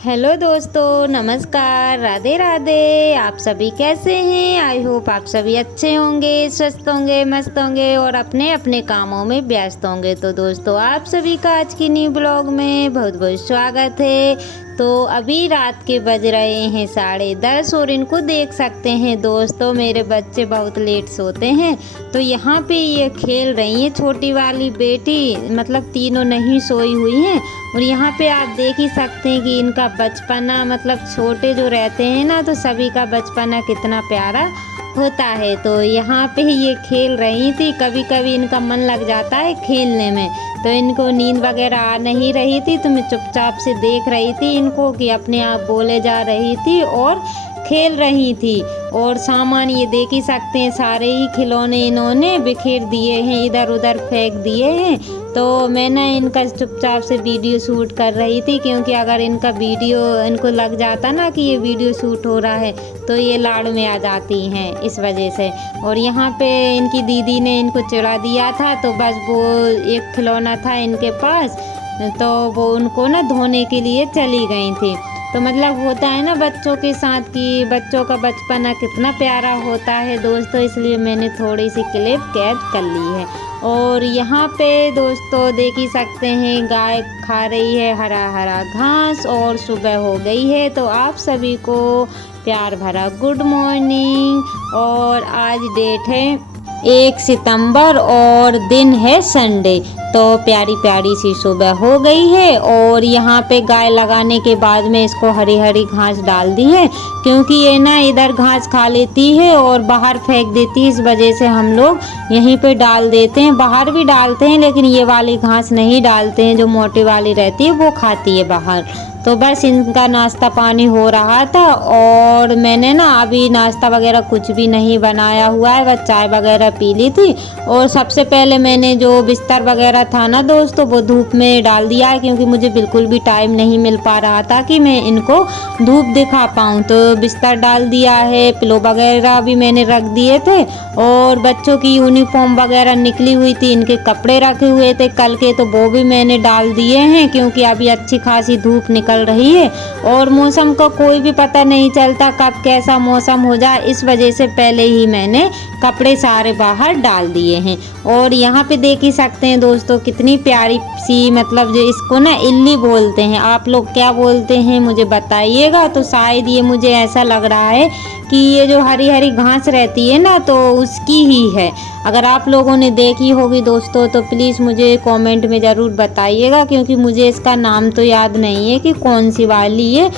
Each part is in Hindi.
हेलो दोस्तों, नमस्कार, राधे राधे। आप सभी कैसे हैं? आई होप आप सभी अच्छे होंगे, स्वस्थ होंगे, मस्त होंगे और अपने अपने कामों में व्यस्त होंगे। तो दोस्तों, आप सभी का आज की न्यू ब्लॉग में बहुत बहुत स्वागत है। तो अभी रात के बज रहे हैं 10:30 और इनको देख सकते हैं दोस्तों, मेरे बच्चे बहुत लेट सोते हैं। तो यहाँ पे ये खेल रही है, छोटी वाली बेटी, मतलब तीनों नहीं सोई हुई हैं। और यहाँ पे आप देख ही सकते हैं कि इनका बचपना, मतलब छोटे जो रहते हैं ना, तो सभी का बचपना कितना प्यारा होता है। तो यहाँ पे ये खेल रही थी, कभी कभी इनका मन लग जाता है खेलने में। तो इनको नींद वगैरह आ नहीं रही थी, तो मैं चुपचाप से देख रही थी इनको कि अपने आप बोले जा रही थी और खेल रही थी। और सामान ये देख ही सकते हैं, सारे ही खिलौने इन्होंने बिखेर दिए हैं, इधर उधर फेंक दिए हैं। तो मैंने इनका चुपचाप से वीडियो शूट कर रही थी, क्योंकि अगर इनका वीडियो इनको लग जाता ना कि ये वीडियो शूट हो रहा है, तो ये लाड़ में आ जाती हैं इस वजह से। और यहाँ पे इनकी दीदी ने इनको चिढ़ा दिया था, तो बस वो एक खिलौना था इनके पास, तो वो उनको ना धोने के लिए चली गई थी। तो मतलब होता है ना बच्चों के साथ कि बच्चों का बचपना कितना प्यारा होता है दोस्तों, इसलिए मैंने थोड़ी सी क्लिप कैद कर ली है। और यहाँ पे दोस्तों देख ही सकते हैं, गाय खा रही है हरा हरा घास और सुबह हो गई है। तो आप सभी को प्यार भरा गुड मॉर्निंग। और आज डेट है 1 सितंबर और दिन है संडे। तो प्यारी प्यारी सी सुबह हो गई है। और यहाँ पे गाय लगाने के बाद में इसको हरी हरी घास डाल दी है, क्योंकि ये ना इधर घास खा लेती है और बाहर फेंक देती है। इस वजह से हम लोग यहीं पे डाल देते हैं, बाहर भी डालते हैं, लेकिन ये वाली घास नहीं डालते हैं, जो मोटी वाली रहती है वो खाती है बाहर। तो बस इनका नाश्ता पानी हो रहा था। और मैंने ना अभी नाश्ता वगैरह कुछ भी नहीं बनाया हुआ है, बस चाय वगैरह पी ली थी। और सबसे पहले मैंने जो बिस्तर वगैरह था ना दोस्तों, वो धूप में डाल दिया है, क्योंकि मुझे बिल्कुल भी टाइम नहीं मिल पा रहा था कि मैं इनको धूप दिखा पाऊँ। तो बिस्तर डाल दिया है, पिलो वगैरह भी मैंने रख दिए थे। और बच्चों की यूनिफॉर्म वगैरह निकली हुई थी, इनके कपड़े रखे हुए थे कल के, तो वो भी मैंने डाल दिए हैं, क्योंकि अभी अच्छी खासी धूप निकल रही है। और मौसम का कोई भी पता नहीं चलता कब कैसा मौसम हो जाए, इस वजह से पहले ही मैंने कपड़े सारे बाहर डाल दिए हैं। और यहाँ पे देख ही सकते हैं दोस्तों, कितनी प्यारी सी, मतलब जो इसको ना इल्ली बोलते हैं, आप लोग क्या बोलते हैं मुझे बताइएगा। तो शायद ये मुझे ऐसा लग रहा है कि ये जो हरी हरी घास रहती है ना, तो उसकी ही है। अगर आप लोगों ने देखी होगी दोस्तों, तो प्लीज़ मुझे कमेंट में ज़रूर बताइएगा, क्योंकि मुझे इसका नाम तो याद नहीं है कि कौन सी वाली ये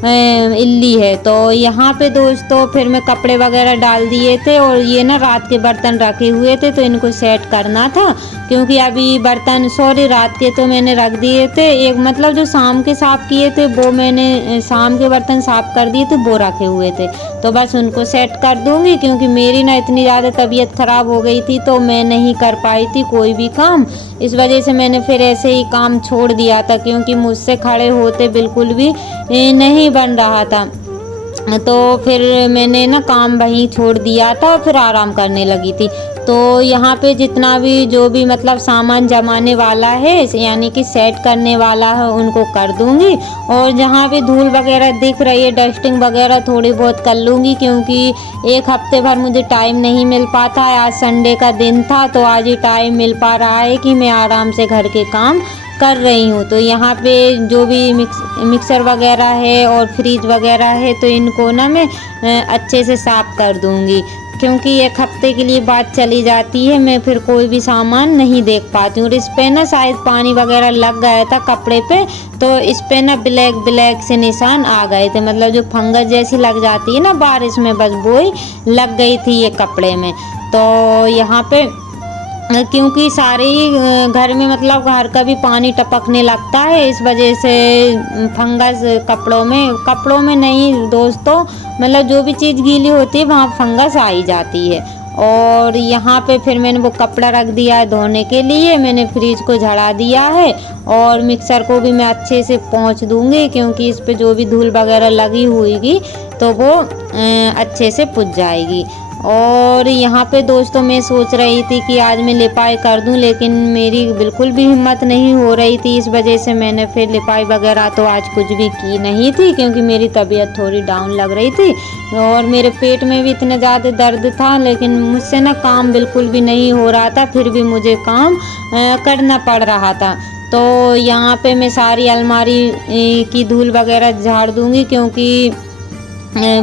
इल्ली है। तो यहाँ पे दोस्तों फिर मैं कपड़े वगैरह डाल दिए थे। और ये ना रात के बर्तन रखे हुए थे, तो इनको सेट करना था, क्योंकि अभी बर्तन, सॉरी, रात के तो मैंने रख दिए थे। एक मतलब जो शाम के साफ़ किए थे, वो मैंने शाम के बर्तन साफ़ कर दिए थे, वो रखे हुए थे। तो बस उनको सेट कर दूँगी, क्योंकि मेरी ना इतनी ज़्यादा तबीयत ख़राब हो गई थी, तो मैं नहीं कर पाई थी कोई भी काम। इस वजह से मैंने फिर ऐसे ही काम छोड़ दिया था, क्योंकि मुझसे खड़े होते बिल्कुल भी नहीं बन रहा था। तो फिर मैंने ना काम वहीं छोड़ दिया था, फिर आराम करने लगी थी। तो यहाँ पे जितना भी जो भी मतलब सामान जमाने वाला है, यानी कि सेट करने वाला है, उनको कर दूँगी। और जहाँ भी धूल वगैरह दिख रही है, डस्टिंग वगैरह थोड़ी बहुत कर लूँगी, क्योंकि एक हफ्ते भर मुझे टाइम नहीं मिल पाता है। आज संडे का दिन था, तो आज ही टाइम मिल पा रहा है कि मैं आराम से घर के काम कर रही हूँ। तो यहाँ पे जो भी मिक्सर वगैरह है और फ्रिज वगैरह है, तो इनको ना मैं अच्छे से साफ़ कर दूँगी, क्योंकि एक हफ्ते के लिए बात चली जाती है, मैं फिर कोई भी सामान नहीं देख पाती हूँ। और इस पर ना शायद पानी वगैरह लग गया था कपड़े पे, तो इस पर ना ब्लैक ब्लैक से निशान आ गए थे, मतलब जो फंगस जैसी लग जाती है ना बारिश में, बस वो ही लग गई थी ये कपड़े में। तो यहाँ पे क्योंकि सारे ही घर में, मतलब घर का भी पानी टपकने लगता है, इस वजह से फंगस कपड़ों में नहीं दोस्तों, मतलब जो भी चीज़ गीली होती है वहाँ फंगस आ ही जाती है। और यहाँ पे फिर मैंने वो कपड़ा रख दिया है धोने के लिए, मैंने फ्रिज को झड़ा दिया है। और मिक्सर को भी मैं अच्छे से पोंछ दूँगी, क्योंकि इस पे जो भी धूल वगैरह लगी हुईगी, तो वो अच्छे से पुज जाएगी। और यहाँ पे दोस्तों मैं सोच रही थी कि आज मैं लिपाई कर दूं, लेकिन मेरी बिल्कुल भी हिम्मत नहीं हो रही थी। इस वजह से मैंने फिर लिपाई वगैरह तो आज कुछ भी की नहीं थी, क्योंकि मेरी तबीयत थोड़ी डाउन लग रही थी और मेरे पेट में भी इतना ज़्यादा दर्द था। लेकिन मुझसे ना काम बिल्कुल भी नहीं हो रहा था, फिर भी मुझे काम करना पड़ रहा था। तो यहाँ पे मैं सारी अलमारी की धूल वगैरह झाड़ दूंगी, क्योंकि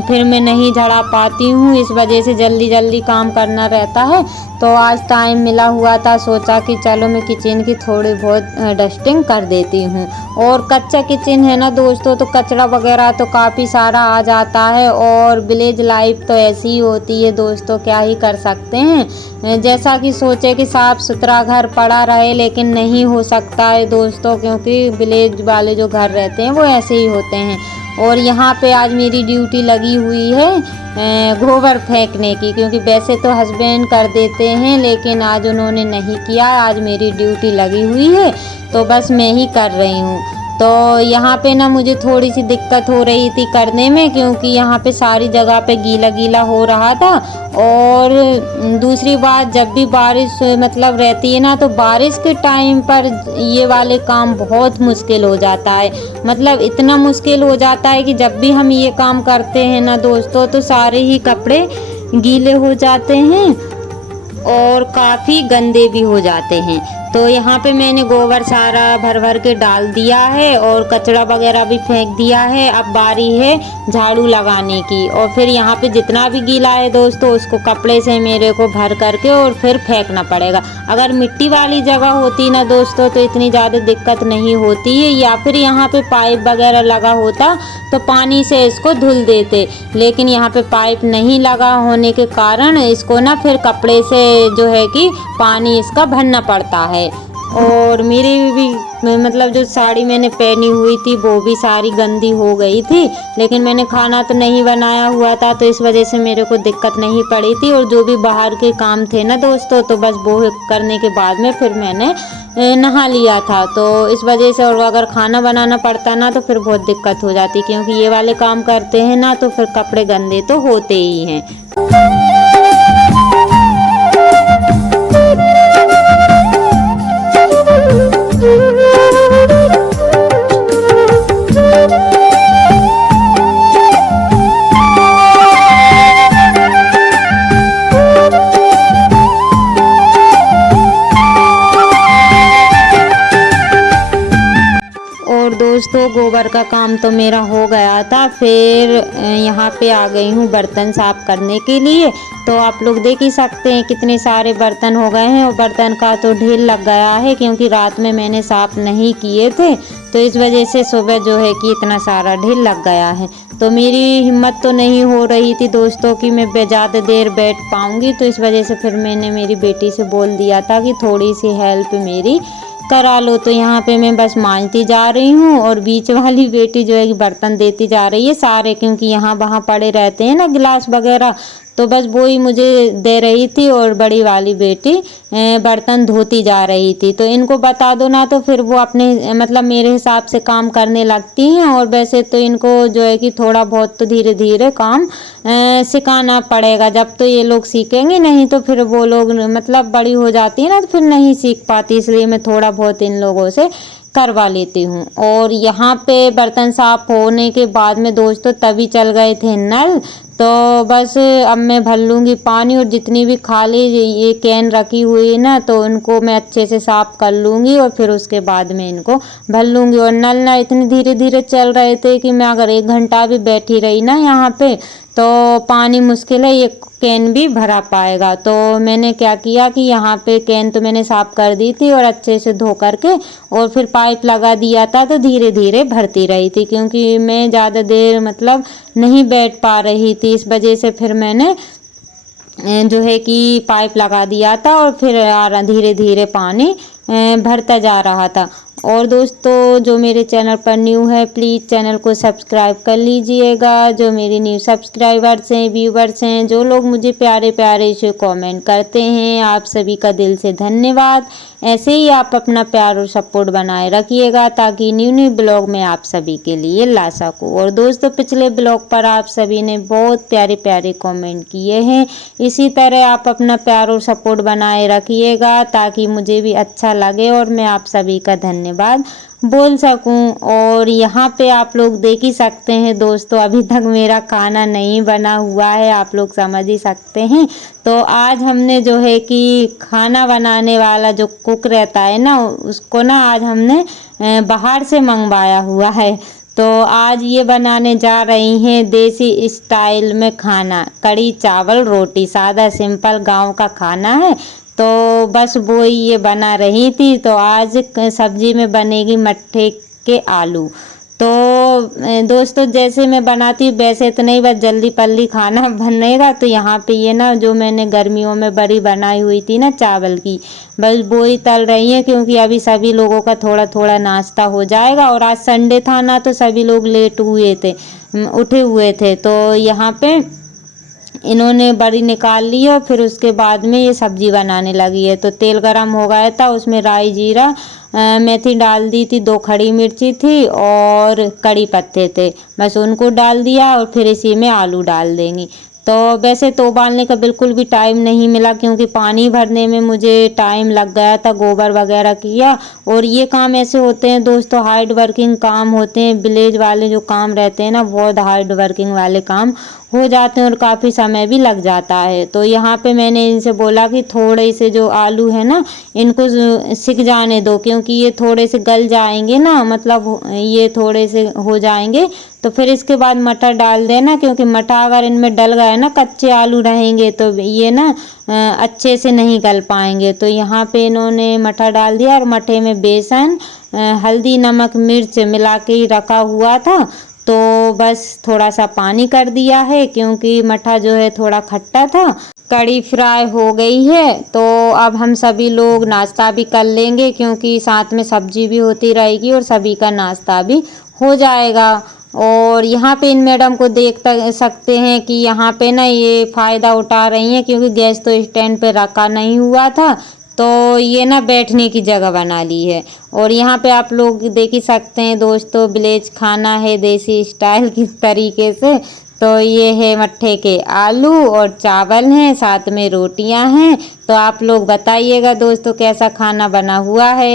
फिर मैं नहीं झड़ा पाती हूँ। इस वजह से जल्दी जल्दी काम करना रहता है। तो आज टाइम मिला हुआ था, सोचा कि चलो मैं किचन की थोड़ी बहुत डस्टिंग कर देती हूँ। और कच्चा किचन है ना दोस्तों, तो कचरा वगैरह तो काफ़ी सारा आ जाता है। और विलेज लाइफ तो ऐसी ही होती है दोस्तों, क्या ही कर सकते हैं। जैसा कि सोचे कि साफ़ सुथरा घर पड़ा रहे, लेकिन नहीं हो सकता है दोस्तों, क्योंकि विलेज वाले जो घर रहते हैं वो ऐसे ही होते हैं। और यहाँ पे आज मेरी ड्यूटी लगी हुई है गोबर फेंकने की, क्योंकि वैसे तो हस्बैंड कर देते हैं, लेकिन आज उन्होंने नहीं किया। आज मेरी ड्यूटी लगी हुई है, तो बस मैं ही कर रही हूँ। तो यहाँ पे ना मुझे थोड़ी सी दिक्कत हो रही थी करने में, क्योंकि यहाँ पे सारी जगह पे गीला गीला हो रहा था। और दूसरी बात, जब भी बारिश मतलब रहती है ना, तो बारिश के टाइम पर ये वाले काम बहुत मुश्किल हो जाता है। मतलब इतना मुश्किल हो जाता है कि जब भी हम ये काम करते हैं ना दोस्तों, तो सारे ही कपड़े गीले हो जाते हैं और काफ़ी गंदे भी हो जाते हैं। तो यहाँ पे मैंने गोबर सारा भर भर के डाल दिया है और कचरा वगैरह भी फेंक दिया है। अब बारी है झाड़ू लगाने की। और फिर यहाँ पे जितना भी गीला है दोस्तों, उसको कपड़े से मेरे को भर करके और फिर फेंकना पड़ेगा। अगर मिट्टी वाली जगह होती ना दोस्तों, तो इतनी ज़्यादा दिक्कत नहीं होती है, या फिर यहाँ पे पाइप वगैरह लगा होता तो पानी से इसको धुल देते। लेकिन यहाँ पे पाइप नहीं लगा होने के कारण इसको ना फिर कपड़े से जो है कि पानी इसका भरना पड़ता है। और मेरी भी मतलब जो साड़ी मैंने पहनी हुई थी वो भी सारी गंदी हो गई थी, लेकिन मैंने खाना तो नहीं बनाया हुआ था, तो इस वजह से मेरे को दिक्कत नहीं पड़ी थी। और जो भी बाहर के काम थे ना दोस्तों, तो बस वो करने के बाद में फिर मैंने नहा लिया था। तो इस वजह से, और अगर खाना बनाना पड़ता ना तो फिर बहुत दिक्कत हो जाती, क्योंकि ये वाले काम करते हैं ना तो फिर कपड़े गंदे तो होते ही हैं। और दोस्तों गोबर का काम तो मेरा हो गया था। फिर यहाँ पे आ गई हूँ बर्तन साफ़ करने के लिए। तो आप लोग देख ही सकते हैं कितने सारे बर्तन हो गए हैं, और बर्तन का तो ढेर लग गया है, क्योंकि रात में मैंने साफ़ नहीं किए थे। तो इस वजह से सुबह जो है कि इतना सारा ढेर लग गया है। तो मेरी हिम्मत तो नहीं हो रही थी दोस्तों कि मैं ज़्यादा देर बैठ पाऊँगी। तो इस वजह से फिर मैंने मेरी बेटी से बोल दिया था कि थोड़ी सी हेल्प मेरी करा लो। तो यहाँ पे मैं बस मांजती जा रही हूँ, और बीच वाली बेटी जो है कि बर्तन देती जा रही है सारे, क्योंकि यहाँ वहाँ पड़े रहते हैं ना गिलास वगैरह, तो बस वो ही मुझे दे रही थी। और बड़ी वाली बेटी बर्तन धोती जा रही थी। तो इनको बता दो ना तो फिर वो अपने मतलब मेरे हिसाब से काम करने लगती हैं। और वैसे तो इनको जो है कि थोड़ा बहुत तो धीरे धीरे काम सिखाना पड़ेगा, जब तो ये लोग सीखेंगे, नहीं तो फिर वो लोग मतलब बड़ी हो जाती है ना तो फिर नहीं सीख पाती। इसलिए मैं थोड़ा बहुत इन लोगों से करवा लेती हूँ। और यहाँ पे बर्तन साफ होने के बाद में दोस्तों तभी चल गए थे नल। तो बस अब मैं भर लूँगी पानी, और जितनी भी खाली ये कैन रखी हुई है ना तो उनको मैं अच्छे से साफ़ कर लूँगी, और फिर उसके बाद में इनको भर लूँगी। और नल ना इतनी धीरे धीरे चल रहे थे कि मैं अगर 1 घंटा भी बैठी रही ना यहाँ पे तो पानी मुश्किल है ये कैन भी भरा पाएगा। तो मैंने क्या किया कि यहाँ पे कैन तो मैंने साफ़ कर दी थी और अच्छे से धो करके और फिर पाइप लगा दिया था, तो धीरे धीरे भरती रही थी, क्योंकि मैं ज़्यादा देर मतलब नहीं बैठ पा रही थी। इस वजह से फिर मैंने जो है कि पाइप लगा दिया था, और फिर धीरे धीरे पानी भरता जा रहा था। और दोस्तों जो मेरे चैनल पर न्यू है प्लीज़ चैनल को सब्सक्राइब कर लीजिएगा। जो मेरे न्यू सब्सक्राइबर्स हैं, व्यूवर्स हैं, जो लोग मुझे प्यारे प्यारे से कमेंट करते हैं, आप सभी का दिल से धन्यवाद। ऐसे ही आप अपना प्यार और सपोर्ट बनाए रखिएगा ताकि न्यू न्यू ब्लॉग में आप सभी के लिए ला सकूँ। और दोस्तों पिछले ब्लॉग पर आप सभी ने बहुत प्यारे प्यारे कमेंट किए हैं, इसी तरह आप अपना प्यार और सपोर्ट बनाए रखिएगा ताकि मुझे भी अच्छा लगे और मैं आप सभी का धन्यवाद बोल सकूं। और यहाँ पे आप लोग देख ही सकते हैं दोस्तों, अभी तक मेरा खाना नहीं बना हुआ है, आप लोग समझ ही सकते हैं। तो आज हमने जो है कि खाना बनाने वाला जो कुक रहता है ना, उसको ना आज हमने बाहर से मंगवाया हुआ है। तो आज ये बनाने जा रही हैं देसी स्टाइल में खाना, कढ़ी चावल रोटी, सादा सिंपल गांव का खाना है। तो बस वो ही ये बना रही थी। तो आज सब्जी में बनेगी मट्ठे के आलू। तो दोस्तों जैसे मैं बनाती हूँ वैसे तो नहीं, बस जल्दी पल्ली खाना बनेगा। तो यहाँ पे ये ना जो मैंने गर्मियों में बड़ी बनाई हुई थी ना चावल की, बस वो ही तल रही है क्योंकि अभी सभी लोगों का थोड़ा थोड़ा नाश्ता हो जाएगा। और आज संडे था ना तो सभी लोग लेट हुए थे, उठे हुए थे। तो यहाँ पे इन्होंने बड़ी निकाल ली और फिर उसके बाद में ये सब्जी बनाने लगी है। तो तेल गरम हो गया था, उसमें राई जीरा मेथी डाल दी थी, 2 खड़ी मिर्ची थी और कड़ी पत्ते थे, बस उनको डाल दिया और फिर इसी में आलू डाल देंगी। तो वैसे तो उबालने का बिल्कुल भी टाइम नहीं मिला क्योंकि पानी भरने में मुझे टाइम लग गया था, गोबर वगैरह किया। और ये काम ऐसे होते हैं दोस्तों, हार्ड वर्किंग काम होते हैं, विलेज वाले जो काम रहते हैं ना बहुत हार्ड वर्किंग वाले काम हो जाते हैं और काफ़ी समय भी लग जाता है। तो यहाँ पे मैंने इनसे बोला कि थोड़े से जो आलू है ना इनको सिक जाने दो क्योंकि ये थोड़े से गल जाएंगे ना, मतलब ये थोड़े से हो जाएंगे तो फिर इसके बाद मटर डाल देना, क्योंकि मटर अगर इनमें डल गए ना, कच्चे आलू रहेंगे तो ये ना अच्छे से नहीं गल पाएंगे। तो यहाँ पे इन्होंने मटर डाल दिया और मठे में बेसन हल्दी नमक मिर्च मिला के ही रखा हुआ था। तो बस थोड़ा सा पानी कर दिया है क्योंकि मठा जो है थोड़ा खट्टा था। कड़ी फ्राई हो गई है तो अब हम सभी लोग नाश्ता भी कर लेंगे क्योंकि साथ में सब्जी भी होती रहेगी और सभी का नाश्ता भी हो जाएगा। और यहाँ पे इन मैडम को देख सकते हैं कि यहाँ पे ना ये फ़ायदा उठा रही हैं क्योंकि गैस तो स्टैंड पे रखा नहीं हुआ था, तो ये ना बैठने की जगह बना ली है। और यहाँ पे आप लोग देख ही सकते हैं दोस्तों, विलेज खाना है देसी स्टाइल किस तरीके से। तो ये है मट्ठे के आलू और चावल हैं, साथ में रोटियां हैं। तो आप लोग बताइएगा दोस्तों कैसा खाना बना हुआ है।